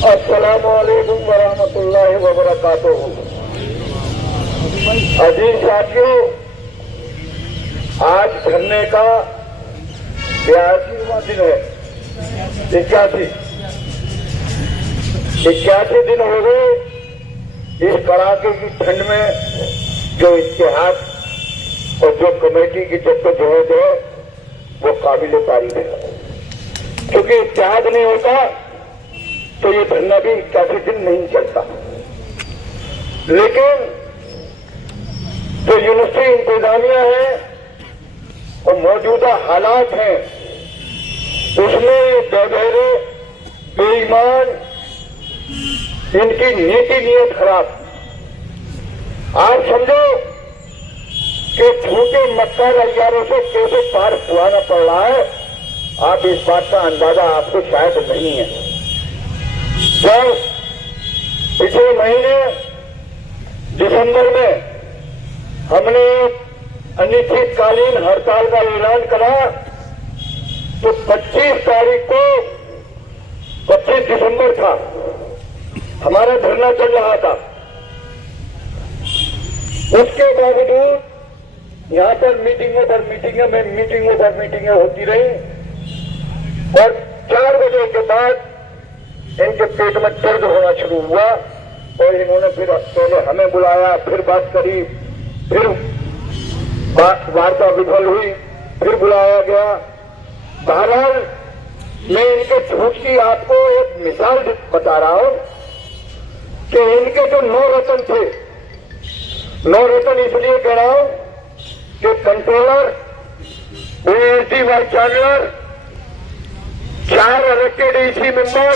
अस्सलामुअलैकुम वरहमतुल्लाहि वबरकातुहू। अजीज साथियों, आज धरने का 82वां दिन है। 81 दिन हो गए इस कड़ाके की ठंड में। जो इतिहास और जो कमेटी की जद्दोजहद है वो काबिल तारीफ है, क्योंकि इत्तेहाद नहीं होता तो ये धरना भी 81 दिन नहीं चलता। लेकिन जो यूनिवर्सिटी इंतजामिया है और मौजूदा हालात हैं उसमें ये बेगैरे बेईमान, इनकी नीति नीयत खराब। आप समझो कि झूठे मक्कार अय्यारों से कैसे पार खुआना पड़ रहा है। आप इस बात का अंदाजा आपको शायद नहीं है। जब पिछले महीने दिसंबर में हमने अनिश्चितकालीन हड़ताल का ऐलान करा तो 25 तारीख को 25 दिसंबर था, हमारा धरना चल रहा था। उसके बावजूद यहां पर मीटिंगों पर मीटिंगें होती रही और 4 बजे के बाद इनके पेट में दर्द होना शुरू हुआ और इन्होंने फिर पहले हमें बुलाया, फिर बात करी, फिर वार्ता विफल हुई, फिर बुलाया गया। बहरहाल मैं इनके झूठ की आपको एक मिसाल बता रहा हूं कि इनके जो 9 रतन थे, 9 रतन इसलिए कह रहा हूं कि controller, OSD vice chancellor, 4 elected EC member,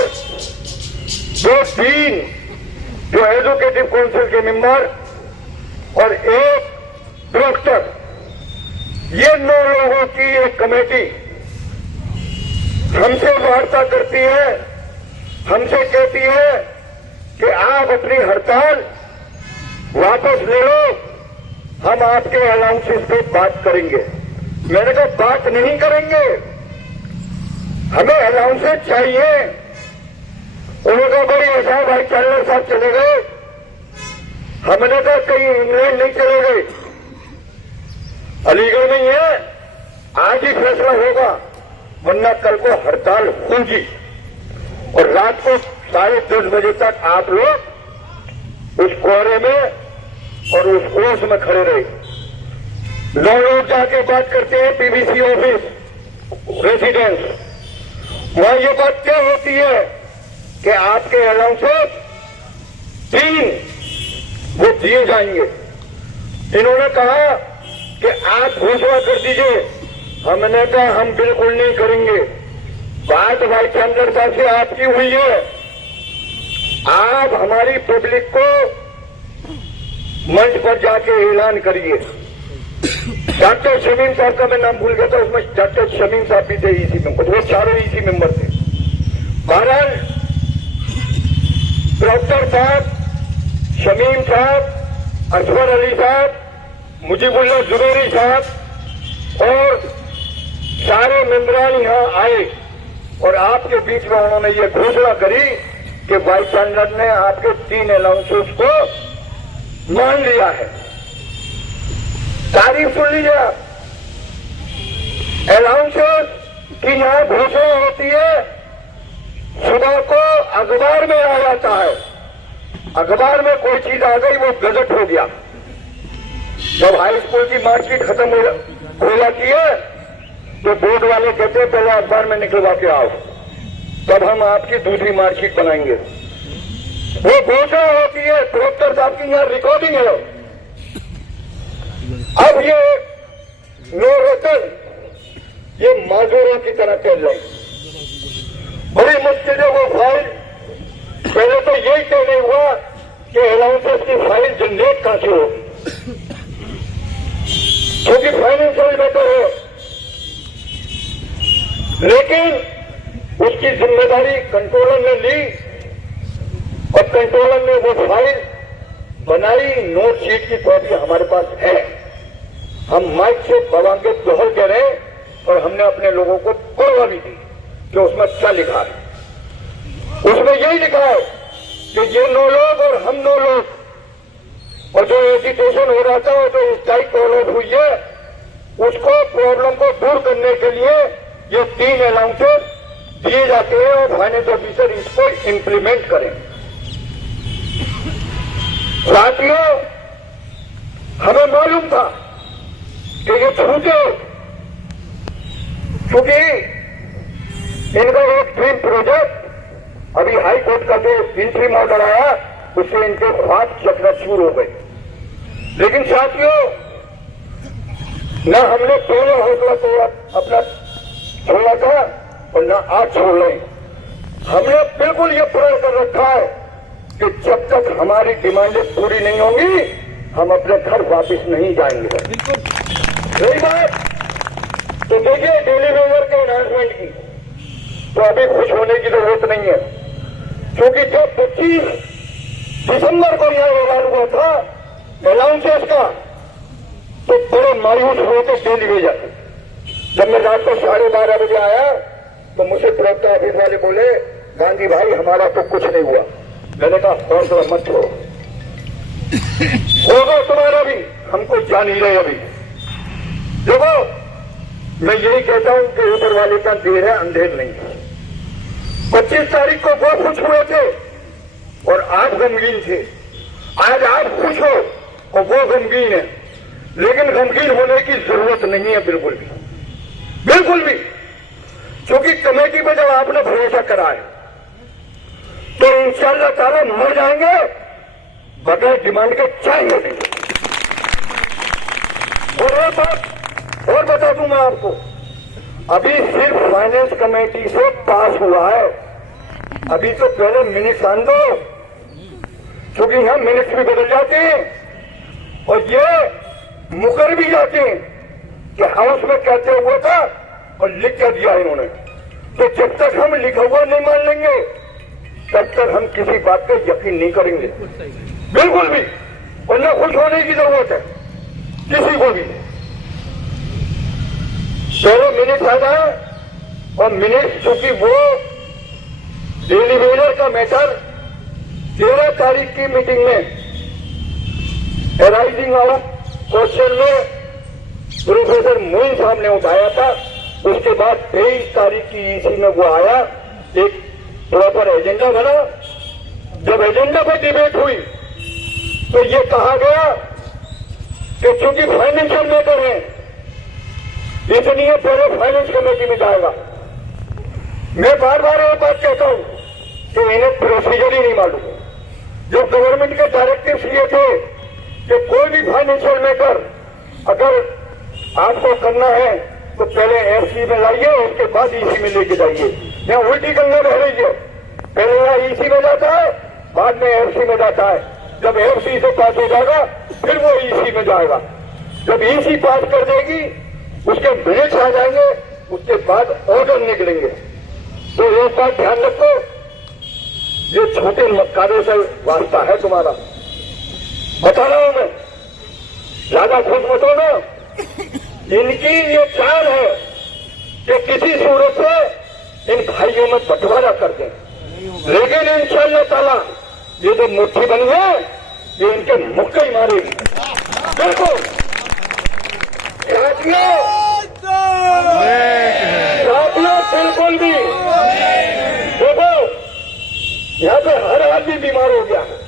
2 dean जो एजुकेटिव काउंसिल के मेंबर और 1 प्रोक्टर, ये 9 लोगों की एक कमेटी हमसे वार्ता करती है, हमसे कहती है कि आप अपनी हड़ताल वापस ले लो, हम आपके अलाउंसेस पे बात करेंगे। मैंने कहा बात नहीं करेंगे, हमें अलाउंसेस चाहिए। उन्होंने कहा बड़ी ऐसा भाई चांसलर साहब चले गए। हमने कहा कहीं इंग्लैंड नहीं चले गए, अलीगढ़ में ही है, आज ही फैसला होगा, वरना कल को हड़ताल होगी और रात को 10:30 बजे तक आप लोग उस कोहरे में और उस ओस में खड़े रहे। 9 लोग जाके बात करते हैं पीबीसी ऑफिस रेसिडेंस, वहां ये बात क्या होती है कि आपके अलाउंसेस 3 वो दिए जाएंगे। इन्होंने कहा कि आप घोषणा कर दीजिए। हमने कहा हम बिल्कुल नहीं करेंगे। बात वाइस चांसलर साहब से आपकी हुई है, आप हमारी पब्लिक को मंच पर जाके ऐलान करिए। डॉक्टर शमीम साहब का मैं नाम भूल गया था, उसमें डॉक्टर शमीम साहब भी थे ईसी मेंबर, वो 4 ईसी मेंबर थे। बहरहाल डॉक्टर साहब, शमीम साहब, असवर अली साहब, मुजीबुल्लाह जुबैरी साहब और सारे मेंबरान यहां आए और आपके बीच में उन्होंने ये घोषणा करी कि वाइस चांसलर ने आपके 3 अलाउंसेस को मान लिया है। तारीफ सुन लीजिए आप। अलाउंसेस की यहां घोषणा होती है, सुबह को अखबार में आ जाता है, अखबार में कोई चीज आ गई वो गजट हो गया। जब हाई स्कूल की मार्कशीट खत्म हो जाती है तो बोर्ड वाले कहते हैं पहले अखबार में निकलवा के आओ, तब हम आपकी दूसरी मार्कशीट बनाएंगे। वो घोषणा होती है, प्रोक्टर साहब की यहां रिकॉर्डिंग है। अब ये 9 रतन ये माजूरों की तरह चल रहे, बड़ी मुश्किल है वो फाइल। पहले तो यही कहने हुआ कि अलाउंसेस की फाइल जनरेट कहां से हो, क्योंकि फाइनेंशियल मैटर है। लेकिन उसकी जिम्मेदारी कंट्रोलर ने ली और कंट्रोलर ने वो फाइल बनाई। नोट शीट की कॉपी हमारे पास है, हम माइक से बवांगे दोहर कह रहे हैं और हमने अपने लोगों को पढ़वा भी दी कि उसमें क्या लिखा है। उसमें उसमें यही लिखा है कि ये 9 लोग और हम 9 लोग, और जो एजिटेशन हो रहा था और जो स्ट्राइक प्रॉब्लम हुई है उसको प्रॉब्लम को दूर करने के लिए ये 3 अलाउंसेस दिए जाते हैं और फाइनेंस ऑफिसर इसको इंप्लीमेंट करें। साथियों, हमें मालूम था कि ये छूटे, क्योंकि इनका एक ड्रीम प्रोजेक्ट अभी हाई कोर्ट का जो इंट्रीम ऑर्डर आया उससे इनके फास्ट चक्र शुरू हो गए। लेकिन साथियों, न हमने पहले हौसला तोड़ा अपना छोड़ा था और न आज छोड़ रहे। हमने बिल्कुल ये प्रण कर रखा है कि जब तक हमारी डिमांडें पूरी नहीं होंगी हम अपने घर वापस नहीं जाएंगे। सही बात। तो देखिए, डेली वेजर के अनाउंसमेंट की तो अभी खुश होने की जरूरत नहीं है, क्योंकि जब 25 दिसंबर को यह ऐलान हुआ था अलाउंसेस का तो बड़े मायूस हुए थे डेली वेजर। जब मैं रात को 12:30 बजे आया तो मुझे प्रवक्ता ऑफिस वाले बोले, गांधी भाई हमारा तो कुछ नहीं हुआ। मैंने कहा हौसला मत छोड़ो, होगा तुम्हारा भी, हमको जान ही रहे। अभी देखो, मैं यही कहता हूं कि ऊपर वाले का देर है, अंधेर नहीं है। 25 तारीख को वो खुश हुए थे और आप गमगीन थे। आज आप खुश हो और वो गमगीन है, लेकिन गमगीन होने की जरूरत नहीं है बिल्कुल भी, बिल्कुल भी। क्योंकि कमेटी पर जब आपने भरोसा करा है तो इंशाअल्लाह ताला मर जाएंगे, बगैर डिमांड के चाहेंगे नहीं। और एक बात और बता दूं मैं आपको, अभी सिर्फ फाइनेंस कमेटी से पास हुआ है, अभी तो पहले मिनट्स आन दो, क्योंकि यहां मिनट्स भी बदल जाते हैं और ये मुकर भी जाते हैं कि हाउस में कहते हुआ था और लिख कर दिया इन्होंने। तो जब तक हम लिखा हुआ नहीं मान लेंगे तब तक हम किसी बात पे यकीन नहीं करेंगे बिल्कुल भी, और न खुश होने की जरूरत है किसी को भी। पहले मिनट आ जाए, और मिनट चूंकि वो डेली वेजर का मैटर 13 तारीख की मीटिंग में अराइजिंग आउट क्वेश्चन में प्रोफेसर मोइन साहब ने उठाया था, उसके बाद 23 तारीख की ईसी में वो आया, एक प्रॉपर एजेंडा बना। जब एजेंडा पर डिबेट हुई तो ये कहा गया कि चूंकि फाइनेंशियल मैटर है इसलिए पहले फाइनेंस कमेटी में जाएगा। मैं बार बार ये बात कहता हूं कि इन्हें प्रोसीजर ही नहीं मालूम। जो गवर्नमेंट के डायरेक्टिव्स ये थे कि कोई भी फाइनेंशियल मैटर अगर आपको करना है तो पहले एफसी में लाइए, उसके बाद ईसी में लेके जाइए। यहाँ उल्टी गंगा बह रही है, पहले यहाँ ईसी में जाता है, बाद में एफसी में जाता है। जब एफसी से पास हो जाएगा फिर वो ईसी में जाएगा। जब ईसी पास कर देगी उसके मिनट्स आ जाएंगे, उसके बाद ऑर्डर निकलेंगे। तो एक बात ध्यान रखो, ये छोटे कार्यों से वास्ता है तुम्हारा, बता रहा हूं मैं, ज्यादा खुश मत हो ना। इनकी ये चाल है कि किसी सूरत से इन भाइयों में बंटवारा कर दें, लेकिन इंशाअल्लाह ताला ये जो मुट्ठी बनी है ये इनके मुक्के ही मारेगी। बिल्कुल साथियों, बिल्कुल भी देखो, यहाँ पे हर आदमी बीमार हो गया है,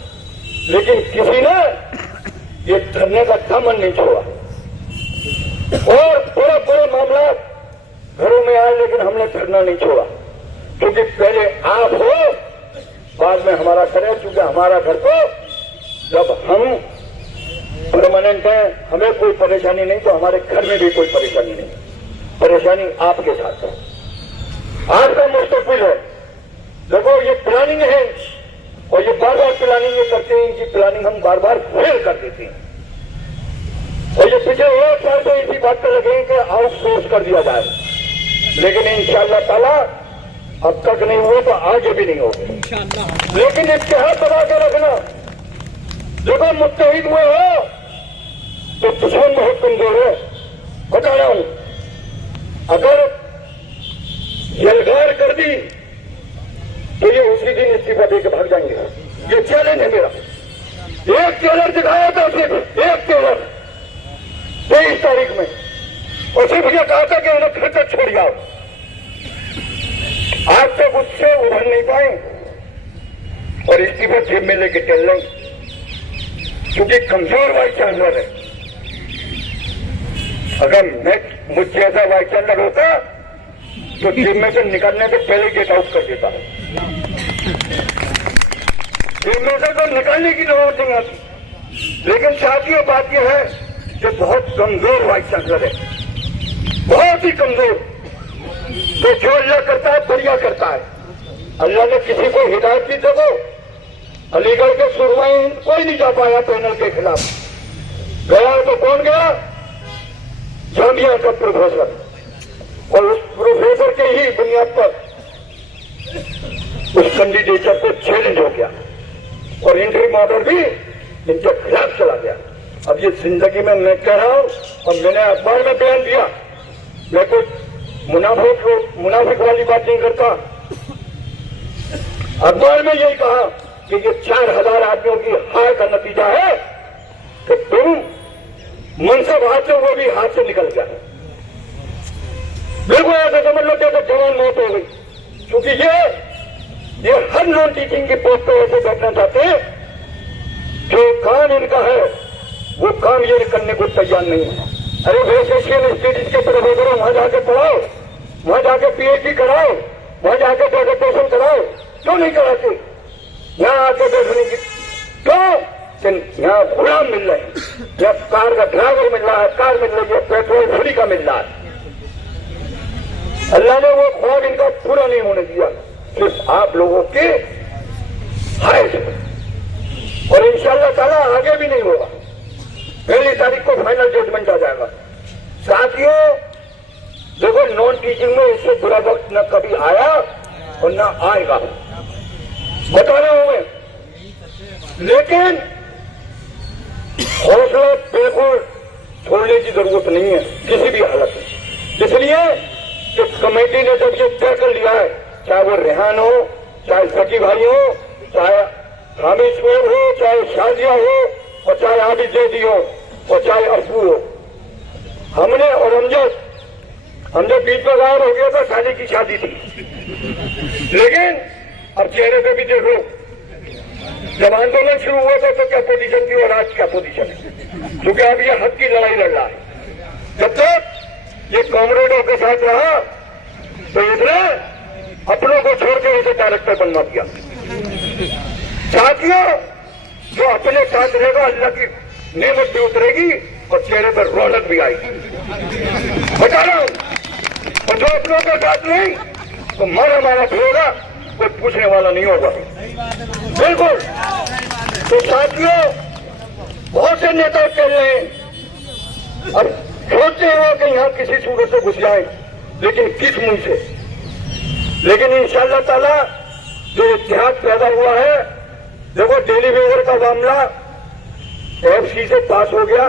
लेकिन किसी ने ये धरने का दामन नहीं छोड़ा। और बड़े बड़े मामला घरों में आए, लेकिन हमने धरना नहीं छोड़ा, क्योंकि पहले आप हो बाद में हमारा करें। क्योंकि हमारा घर को जब हम परमानेंट हैं, हमें कोई परेशानी नहीं, तो हमारे घर में भी कोई परेशानी नहीं। परेशानी आपके साथ है, आपका मुस्तकबिल है। देखो ये प्लानिंग है और ये बार बार प्लानिंग ये करते हैं, इनकी प्लानिंग हम बार बार फेल कर देते हैं। और ये पिछले 1 साल से इसी बात पर लगे कि आउटसोर्स कर दिया जाए, लेकिन इंशाअल्लाह ताला अब तक नहीं हुए तो आगे भी नहीं होंगे। लेकिन इत्तेहाद बना के रखना, देखो मुत्तहिद हुए हो तो दुश्मन बहुत कमजोर है, बता रहा हूं। अगर यलगार कर दी तो ये उसी दिन इस्तीफा देकर भाग जाएंगे। ये चैलेंज है मेरा। एक टेलर दिखाया था, सिर्फ एक टेलर 23 तारीख में, और सिर्फ ये कहा था कि उन्हें घर तक छोड़ जाओ। आज तक उससे उभर नहीं पाए और इस्तीफा जेब में लेके चल रहे, क्योंकि कमजोर वाइस चांसलर है। अगर मैं मुझ जैसा वाइस चांसलर होता तो जेब में से निकलने से पहले गेट आउट कर देता। जेब में से तो निकालने की जरूरत नहीं आती। लेकिन साथियों, बात यह है कि बहुत कमजोर वाइस चांसलर है, बहुत ही कमजोर। तो जो अल्लाह करता है बढ़िया करता है। अल्लाह ने किसी को हिदायत दी देखो, अलीगढ़ के सुरवाई कोई नहीं जा पाया पैनल के खिलाफ। गया तो कौन गया? जामिया का प्रोफेसर, और उस प्रोफेसर के ही बुनियाद पर उस कैंडिडेट को चैलेंज हो गया और इंट्री ऑर्डर भी इनके खिलाफ चला गया। अब ये जिंदगी में मैं कह रहा हूं, और मैंने अखबार में बयान दिया, मैं कुछ मुनाफिक वाली बात नहीं करता। अखबार में यही कहा कि ये 4000 आदमियों की हार का नतीजा है कि तुम मनसब हाथ से, वो भी हाथ से निकल गया। बिल्कुल ऐसा समझ लो जैसे जवान मौत हो गई, क्योंकि ये हर नॉन टीचिंग की पोस्ट पर ऐसे बैठना चाहते हैं। जो काम इनका है वो काम ये करने को तैयार नहीं है। अरे वेस्टेशियन स्टडीज के प्रोफेसर वहां जाके पढ़ाओ, वहां जाके पीएचडी कराओ, वहां जाके डेजर्टेशन कराओ, क्यों नहीं कराते? यहाँ आके बैठने की क्यों? यहाँ गुलाम मिल रहे हैं, यहाँ कार का ड्राइवर मिल रहा है, कार मिल रही है, पेट्रोल फ्री का मिल रहा है। अल्लाह ने वो ख्वाब इनका पूरा नहीं होने दिया, सिर्फ आप लोगों के हाय से। और इंशाअल्लाह ताला आगे भी नहीं होगा। 1 तारीख को फाइनल जजमेंट आ जाएगा। साथियों देखो, नॉन टीचिंग में इससे बुरा वक्त न कभी आया और न आएगा, बता रहा हूं मैं। लेकिन हौसला बिल्कुल छोड़ने की जरूरत नहीं है किसी भी हालत में। इसलिए कि कमेटी ने जब ये तय कर लिया है, चाहे वो रेहान हो, चाहे सकी भाई हो, चाहे हामिद शोर हो, चाहे शाजिया हो, और चाहे आबिद जैदी हो, और चाहे अफू हो, हमने और हमने बीच में गायब हो गया था, साली की शादी थी। लेकिन अब चेहरे पे भी देखो, जब आंदोलन शुरू हुआ था तो क्या पोजीशन थी और आज क्या पोजीशन है, क्योंकि अब ये हक की लड़ाई लड़ रहा है। जब तक ये कॉमरेडों के साथ रहा तो इसने अपनों को छोड़ के उसे डायरेक्टर बनवा दिया। साथियों, जो अपने साथ रहेगा अल्लाह की नेमत भी उतरेगी और चेहरे पर रौनक भी आएगी, बता रहा हूं। और जो अपनों के साथ नहीं तो मारा भी होगा, कोई पूछने वाला नहीं होगा। बिल्कुल। तो साथियों, बहुत से नेता चल रहे हैं, अब सोचते हैं कि यहां किसी सूरत से घुस जाए, लेकिन किस मुंह से? लेकिन इंशाअल्लाह ताला जो इतिहाद पैदा हुआ है, देखो डेली वेजर का मामला एफसी से पास हो गया,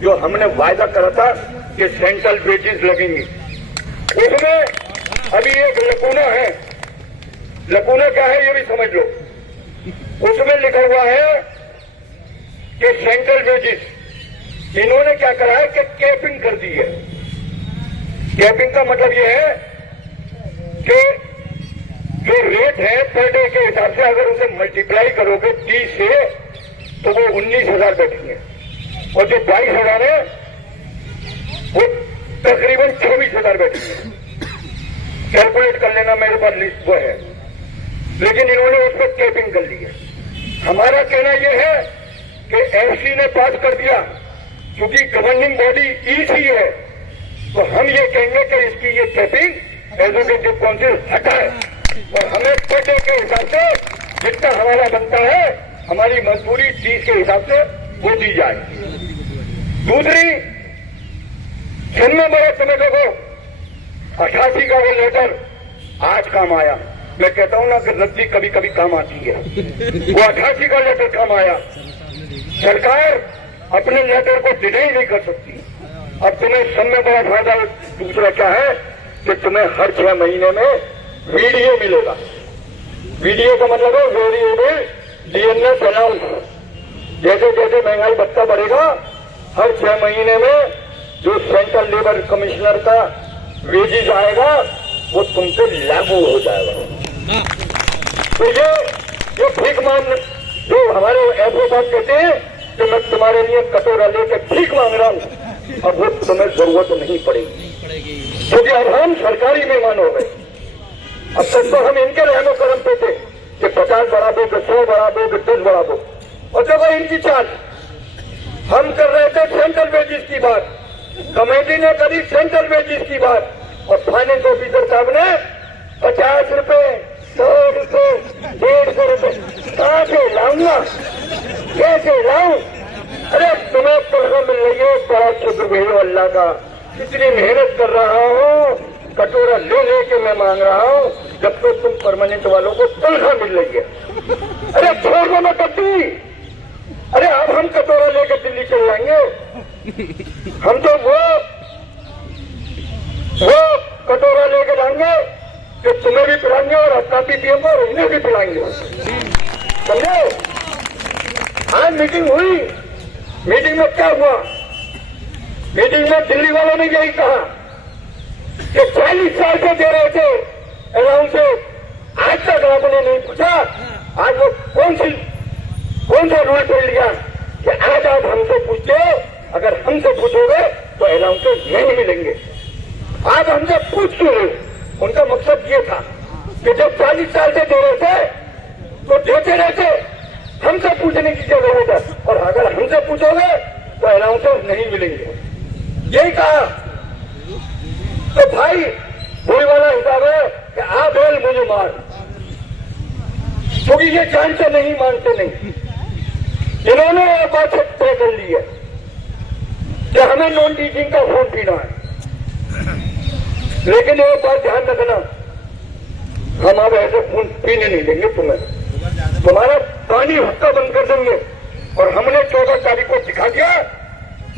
जो हमने वायदा करा था कि सेंट्रल वेजेस लगेंगी, उसमें अभी एक लकूना है। लकूना क्या है ये भी समझ लो। उसमें लिखा हुआ है कि सेंट्रल वेजेस, इन्होंने क्या करा है कि कैपिंग कर दी है। कैपिंग का मतलब यह है कि जो रेट है पर डे के हिसाब से अगर उसे मल्टीप्लाई करोगे 30 से तो वो 19,000 बैठेंगे, और जो 22,000 है वो तकरीबन 24,000 बैठेंगे। कैलकुलेट कर लेना, मेरे पास लिस्ट वो है। लेकिन इन्होंने उस पर कैपिंग कर ली है। हमारा कहना यह है कि एफसी ने पास कर दिया, क्योंकि गवर्निंग बॉडी ईसी है, तो हम ये कहेंगे कि इसकी ये कैपिंग एजुकेटिव काउंसिल हटाए और हमें पर डे के हिसाब से जितना हमारा बनता है, हमारी मजदूरी 30 के हिसाब से वो दी जाए। दूसरी, बड़ा समय देखो 88 का वो लेटर आज काम आया। मैं कहता हूं ना कि रद्दी कभी कभी काम आती है। वो 88 का लेटर काम आया। सरकार अपने लेटर को डिनाई नहीं कर सकती। अब तुम्हें सब में बड़ा फायदा दूसरा क्या है कि तुम्हें हर 6 महीने में वीडियो मिलेगा। वीडियो का मतलब है वेरिएबल डीएनएस अलाउंस। जैसे जैसे महंगाई भत्ता बढ़ेगा, हर 6 महीने में जो सेंट्रल लेबर कमिश्नर का वेजेज आएगा वो तुम पे लागू हो जाएगा। तो ये भीख मांग, जो हमारे ऐसे साहब कहते हैं कि मैं तुम्हारे लिए कटोरा लेकर भीख मांग रहा हूं, अब वो तुम्हें जरूरत नहीं पड़ेगी, क्योंकि अब हम सरकारी मेहमान हो गए। अब तक तो हम इनके रहने करम पे थे कि 50 बढ़ा दो, 100 बढ़ा दो, 10 बढ़ा दो, और देखो इनकी चाल। हम कर रहे थे सेंट्रल वेजेस की बात, कमेटी ने करी सेंट्रल वेजेस की बात, और फाइनेंस ऑफिसर साहब ने 50 रुपए, 100 रुपए, 150 रुपए कहां से लाऊंगा, कैसे लाऊं? अरे तुम्हें तनख्वाह मिल रही है, बड़ा शुक्र भेजो अल्लाह का, इतनी मेहनत कर रहा हूं, कटोरा ले लेके मैं मांग रहा हूं, जब तक तुम परमानेंट वालों को तनख्वाह मिल रही है। अरे छोड़ दो ना कट्टी, अरे अब हम कटोरा लेकर दिल्ली चल जाएंगे, हम तो वो कटोरा लेकर जाएंगे कि तुम्हें भी पिलाएंगे और अपना भी पिएंगे और इन्हें भी पिलाएंगे, समझे? आज मीटिंग हुई, मीटिंग में क्या हुआ? मीटिंग में दिल्ली वालों ने यही कहा कि 40 साल से दे रहे थे अलाउंसेस, आज तक आपने नहीं पूछा। आज वो कौन सा रूल तोड़ लिया कि आज आप हमसे पूछते हो, अगर हमसे पूछोगे तो अलाउंसेस नहीं मिलेंगे। आज हमसे पूछ क्यों रहे? उनका मकसद ये था कि जब 40 साल से दे रहे थे तो देते रहते, हमसे पूछने की जरूरत है, और अगर हमसे पूछोगे तो अलाउंसेस नहीं मिलेंगे, यही कहा। तो भाई वही वाला हिसाब है कि आप बेल मुझे मार, क्योंकि ये जानते नहीं मानते नहीं। इन्होंने ये बात तय कर ली है कि हमें नॉन टीचिंग का खून पीना है, लेकिन एक बात ध्यान रखना, हम अब ऐसे खून पीने नहीं देंगे तुम्हें, तुम्हारा पानी हुक्का बंद कर देंगे। और हमने 14 तारीख को दिखा दिया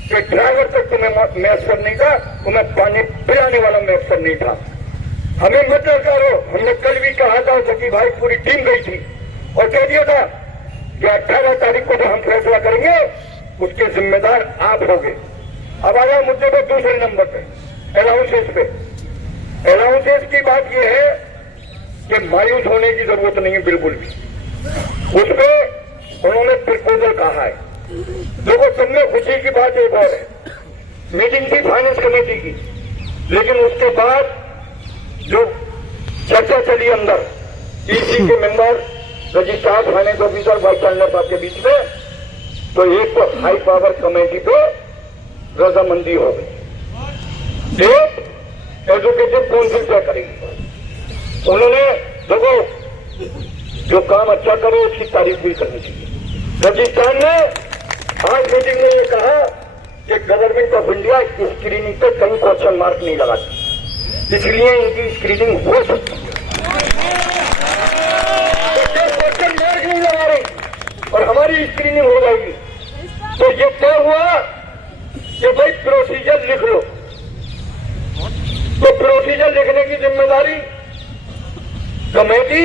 कि ड्राइवर तक तुम्हें मैस्टर नहीं था, तुम्हें पानी पिलाने वाला मैस्टर नहीं था। हमें मत करो, हमने कल भी कहा था, सकी भाई पूरी टीम गई थी और कह दिया था कि 18 तारीख को जो हम फैसला करेंगे उसके जिम्मेदार आप होंगे। अब आ जाओ मुद्दे पे दूसरे नंबर पे, अलाउंसेस पे। अलाउंसेस की बात यह है कि मायूस होने की जरूरत नहीं है बिल्कुल भी। उस पर उन्होंने प्रपोजल कहा है। देखो सबने खुशी की बात एक और है, मीटिंग थी फाइनेंस कमेटी की, लेकिन उसके बाद जो चर्चा चली अंदर ईसी के member, registrar, finance officer, vice chancellor साहब के बीच में, तो एक तो हाई पावर कमेटी पे रजामंदी हो गई, एक एजुकेटिव काउंसिल तय करेगी। उन्होंने देखो जो काम अच्छा करे उसकी तारीफ भी करनी चाहिए। रजिस्ट्रार ने आज मीटिंग में ये कहा कि गवर्नमेंट ऑफ इंडिया स्क्रीनिंग पे कहीं क्वेश्चन मार्क नहीं लगाती, इसलिए इनकी स्क्रीनिंग हो सकती है। क्वेश्चन मार्क नहीं लगा रही और हमारी स्क्रीनिंग हो जाएगी। तो ये तय हुआ कि भाई प्रोसीजर लिख लो। तो प्रोसीजर लिखने की जिम्मेदारी कमेटी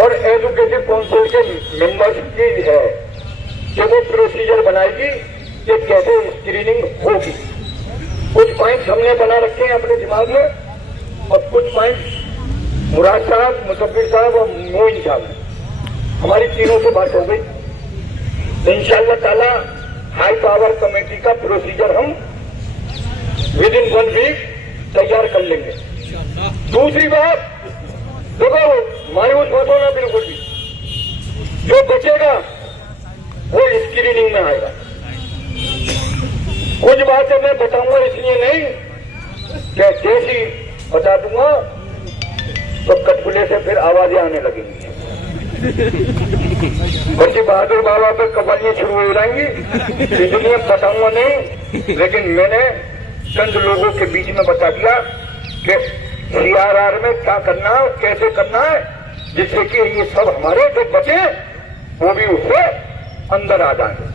और एजुकेटिव काउंसिल के मेंबर्स की है कि वो प्रोसीजर बनाएगी कि कैसे स्क्रीनिंग होगी। कुछ पॉइंट्स हमने बना रखे हैं अपने दिमाग में, और कुछ पॉइंट्स मुराद साहब, मुसब्बिर साहब और मोइन साहब ने, हमारी तीनों से बात हो गई। इंशाअल्लाह ताला हाई पावर कमेटी का प्रोसीजर हम विद इन 1 वीक तैयार कर लेंगे। दूसरी बात, देखो मायूस मत होना बिल्कुल भी, जो बचेगा वो स्क्रीनिंग में आएगा। कुछ बातें मैं बताऊंगा इसलिए नहीं क्या जैसी बता दूंगा तो कटपुले से फिर आवाजें आने लगेंगी, बच्चे बहादुर बाबा पे कवालियां शुरू हो जाएंगी, इसलिए बताऊंगा नहीं। लेकिन मैंने चंद लोगों के बीच में बता दिया कि CRR में क्या करना है, कैसे करना है, जिससे कि ये सब हमारे जो बचे वो भी उससे अंदर आ जाएंगे।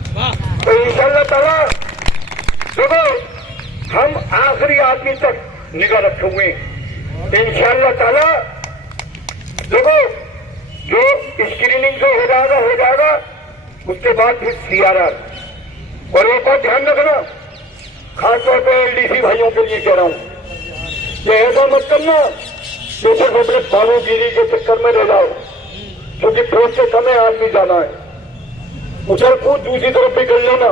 तो इंशाअल्लाह ताला देखो हम आखिरी आदमी तक निगाह रखे हुए हैं। इंशाअल्लाह ताला देखो जो स्क्रीनिंग से हो जाएगा, उसके बाद फिर CRR। और एक बात ध्यान रखना, खासतौर पर LDC भाइयों के लिए कह रहा हूं कि ऐसा मत करना कि सिर्फ अपने बालूगिरी के चक्कर में रह जाओ, क्योंकि पोस्ट से कम है, आदमी जाना है। उछल कूद दूसरी तरफ भी कर लेना,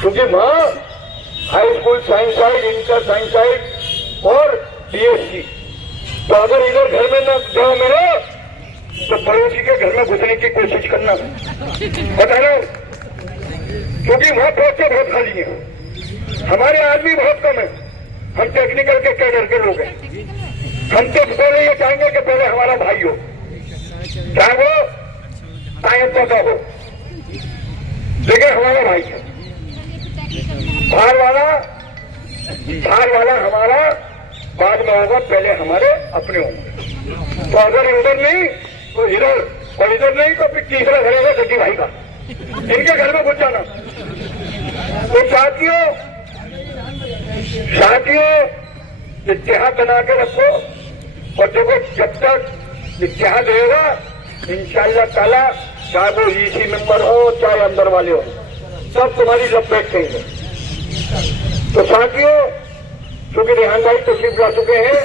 क्योंकि वहां high school science side, inter science side और BSc। तो अगर इधर घर में न जाओ मेरे, तो पड़ोसी के घर में घुसने की कोशिश करना, बता रहा हूं, क्योंकि वहां पोस्टें बहुत खाली है, हमारे आदमी बहुत कम है, हम टेक्निकल के कैडर के लोग हैं। हम तो पहले ये चाहेंगे कि पहले हमारा भाई हो, चाहे वो कायम का हो, लेकिन हमारा भाई है। बाहर वाला हमारा बाद में होगा, पहले हमारे अपने होंगे। तो अगर इधर नहीं तो इधर, और इधर नहीं तो फिर तीसरा घर है जग्गी भाई का, इनके घर में घुस जाना। तो साथियों इत्तेहाद बना के रखो, और देखो जब तक इत्तेहाद रहेगा इंशाअल्लाह ताला, चाहे वो EC मेंबर हो चाहे अंदर वाले हो, सब तुम्हारी लपेट देंगे। तो साथियों, क्योंकि रेहान भाई तशरीफ ला चुके हैं,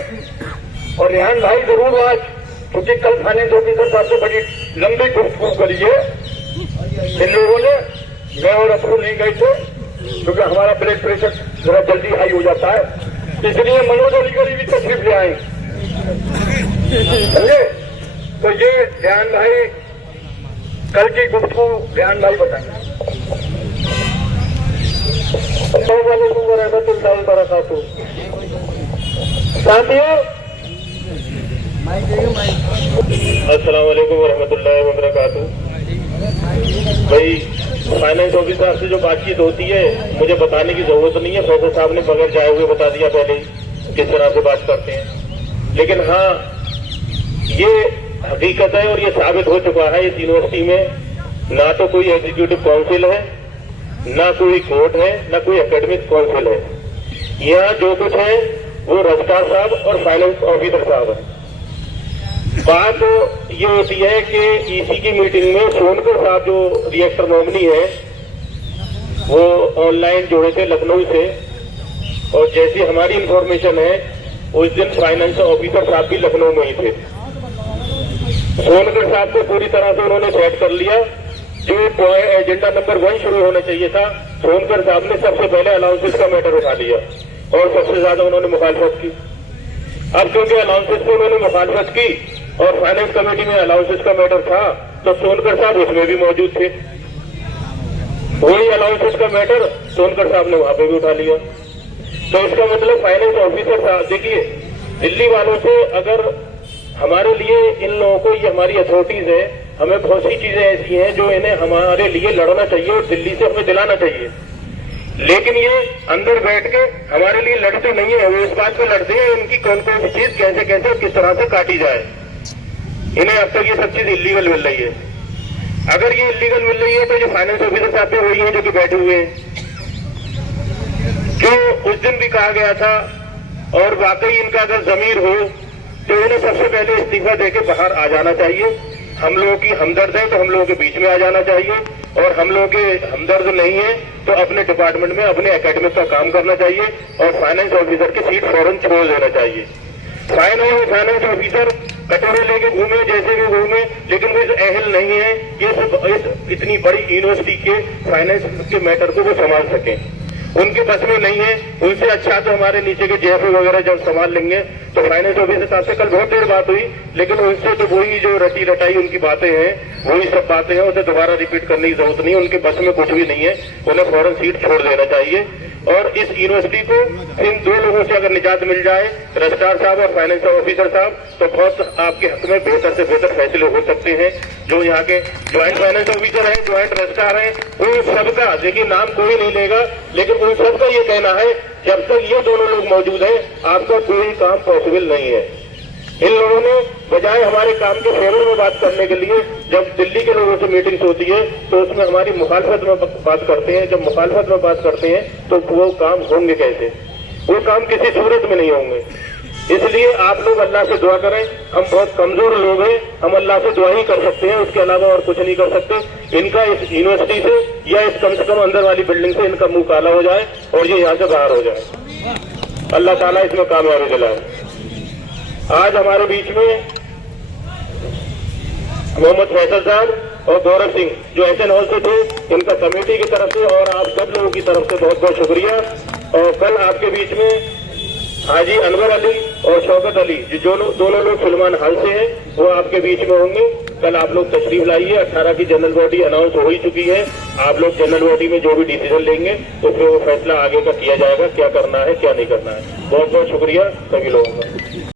और रेहान भाई जरूर आज, क्योंकि कल फाइनेंस ऑफिसर साहब से बड़ी लंबी गुफ्तगू करी है इन लोगों ने, मैं और अफरू नहीं गए थे, क्योंकि हमारा ब्लड प्रेशर जरा जल्दी हाई हो जाता है, इसलिए मनोज अलीगढ़ी भी तशरीफ ले आए, समझे। तो ये रेहान भाई कल की गुफ्तगू रेहान भाई बताएंगे। साथियों, अस्सलाम वालेकुम वरहमतुल्लाहि वबरकातुहू। भाई, फाइनेंस ऑफिसर से जो बातचीत होती है मुझे बताने की जरूरत नहीं है, प्रोफेसर साहब ने बगैर जाए हुए बता दिया पहले ही किस तरह से बात करते हैं। लेकिन हाँ, ये हकीकत है और ये साबित हो चुका है, इस यूनिवर्सिटी में ना तो कोई एग्जीक्यूटिव काउंसिल है, ना कोई कोर्ट है, ना कोई एकेडमिक काउंसिल है। यहाँ जो कुछ है वो रजिस्ट्रार साहब और फाइनेंस ऑफिसर साहब है। बात ये होती है कि EC की मीटिंग में सोनकर साहब जो रिएक्टर नॉमिनी है वो ऑनलाइन जुड़े थे लखनऊ से, और जैसी हमारी इंफॉर्मेशन है उस दिन फाइनेंस ऑफिसर साहब भी लखनऊ में ही थे। सोनकर साहब को पूरी तरह से उन्होंने सेट कर लिया। जो एजेंडा नंबर 1 शुरू होना चाहिए था, सोनकर साहब ने सबसे पहले अलाउंसेस का मैटर उठा लिया और सबसे ज्यादा उन्होंने मुखालफत की। अब क्योंकि अलाउंसेस को उन्होंने मुखालफत की और फाइनेंस कमेटी में अलाउंसेस का मैटर था, तो सोनकर साहब उसमें भी मौजूद थे। वही अलाउंसेस का मैटर सोनकर साहब ने वहां पे भी उठा लिया। तो इसका मतलब फाइनेंस ऑफिसर साहब, देखिए दिल्ली वालों से, अगर हमारे लिए इन लोगों को, ये हमारी अथॉरिटीज है, हमें बहुत सी चीजें ऐसी हैं जो इन्हें हमारे लिए लड़ना चाहिए और दिल्ली से हमें दिलाना चाहिए, लेकिन ये अंदर बैठ के हमारे लिए लड़ते नहीं है। वो इस बात पे लड़ते हैं इनकी कौन कौन सी चीज कैसे कैसे किस तरह से काटी जाए। इन्हें अब तक ये सब चीज इलीगल मिल रही है। अगर ये इलीगल मिल रही है तो जो फाइनेंस ऑफिसर साहब भी वही है जो कि बैठे हुए हैं, जो उस दिन भी कहा गया था, और वाकई इनका अगर जमीर हो तो इन्हें सबसे पहले इस्तीफा देके बाहर आ जाना चाहिए। हम लोगों की हमदर्द है तो हम लोगों के बीच में आ जाना चाहिए, और हम लोगों के हमदर्द नहीं है तो अपने डिपार्टमेंट में अपने एकेडमिक का काम करना चाहिए और फाइनेंस ऑफिसर की सीट फौरन छोड़ देना चाहिए। फाइनेंस ऑफिसर कटोरे लेके घूमे जैसे भी घूमे, लेकिन वो इस अहल नहीं है कि इतनी बड़ी यूनिवर्सिटी के फाइनेंस के मैटर को वो संभाल सके। उनके बस में नहीं है। उनसे अच्छा तो हमारे नीचे के जेएफओ वगैरह जब संभाल लेंगे। तो फाइनेंस ऑफिसर साहब से कल बहुत देर बात हुई, लेकिन उनसे तो वही जो रटी रटाई उनकी बातें हैं, वही सब बातें हैं, उसे दोबारा रिपीट करने की जरूरत नहीं है। उनके बस में कुछ भी नहीं है, उन्हें फौरन सीट छोड़ देना चाहिए। और इस यूनिवर्सिटी को इन दो लोगों से अगर निजात मिल जाए, रजिस्ट्रार साहब और फाइनेंस ऑफिसर साहब, तो बहुत आपके हक में बेहतर से बेहतर फैसले हो सकते हैं। जो यहाँ के ज्वाइंट फाइनेंस ऑफिसर हैं, ज्वाइंट रजिस्ट्रार हैं, उन सबका, देखिए नाम कोई नहीं लेगा, लेकिन उन सबका ये कहना है जब तक ये दोनों लोग मौजूद हैं आपका कोई काम पॉसिबल नहीं है। इन लोगों ने बजाय हमारे काम के फेवर में बात करने के लिए, जब दिल्ली के लोगों से मीटिंग्स होती है तो उसमें हमारी मुखालफत में बात करते हैं। जब मुखालफत में बात करते हैं तो वो काम होंगे कैसे? वो काम किसी सूरत में नहीं होंगे। इसलिए आप लोग अल्लाह से दुआ करें। हम बहुत कमजोर लोग हैं, हम अल्लाह से दुआ ही कर सकते हैं, उसके अलावा और कुछ नहीं कर सकते। इनका इस यूनिवर्सिटी से या इस कम से कम अंदर वाली बिल्डिंग से इनका मुंह काला हो जाए और ये यहाँ से बाहर हो जाए। अल्लाह ताला इसमें कामयाबी दिलाए। आज हमारे बीच में मोहम्मद फैसल साहब और गौरव सिंह जो एसएन हॉल से थे, इनका कमेटी की तरफ से और आप सब लोगों की तरफ से बहुत बहुत शुक्रिया। और कल आपके बीच में हाजी अनवर अली और शौकत अली जो दोनों लोग सुलेमान हाल से हैं, वो आपके बीच में होंगे। कल आप लोग तशरीफ लाइए। 18 की जनरल बॉडी अनाउंस हो ही चुकी है। आप लोग जनरल बॉडी में जो भी डिसीजन लेंगे उसमें वो फैसला आगे का किया जाएगा, क्या करना है क्या नहीं करना है। बहुत बहुत शुक्रिया सभी लोगों का।